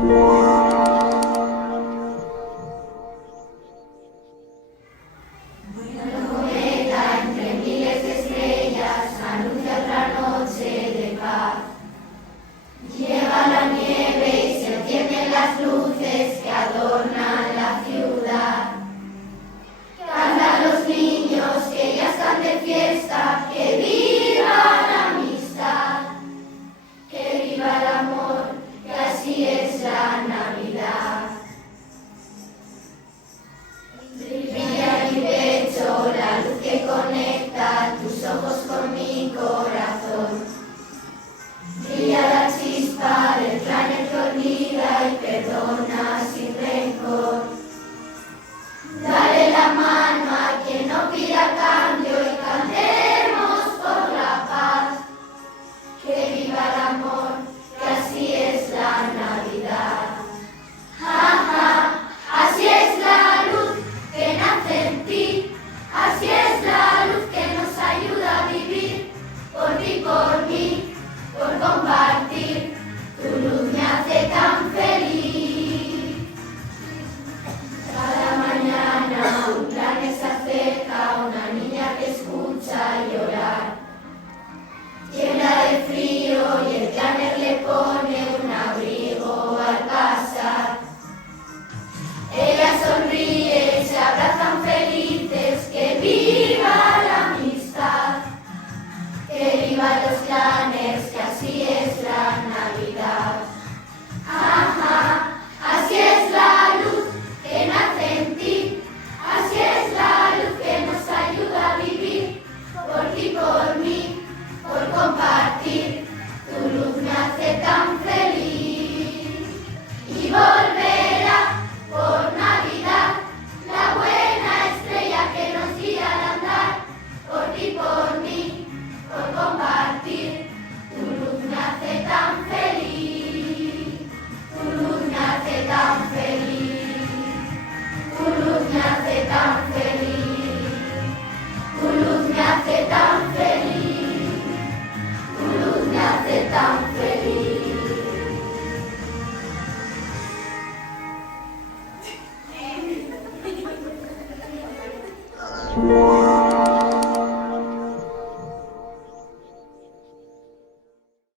Cometa entre miles de estrellas anuncia otra noche de paz. Llega la nieve y se encienden las luces que adornan la ciudad. Cantan los niños que ya están de fiesta, que viva la amistad, que viva el amor, que así es la Navidad. Brilla en mi pecho la luz que conecta tus ojos con mi corazón. Brilla la chispa del planeta que olvida y perdona sin rencor. Dale la mano a quien no pida cambio y cantemos por la paz. Que viva el amor, que así es la Navidad. Ja, ja, así es la luz que nace en ti, así es la luz que nos ayuda a vivir, por ti, por mí, por compartir, tu luz me hace tan feliz. Cada mañana un planeta se acerca, una niña que escucha llorar, llena de frío y el planeta le pone un abrigo al pasar. Ella sonríe, se abrazan felices, que viva la amistad, que viva los clanes, que así es la Navidad. Ajá, así es la luz que nace en ti, así es la luz que nos ayuda a vivir, por ti, por mí, por compartir, tu luz me hace tan feliz. Y volverá por Navidad la buena estrella que nos guía al andar, por ti, por mí, por compartir, tu luz me hace tan feliz, tu luz me hace tan feliz, tu luz me hace tan feliz, tu luz me hace tan feliz, tu luz me hace tan feliz. Thank you.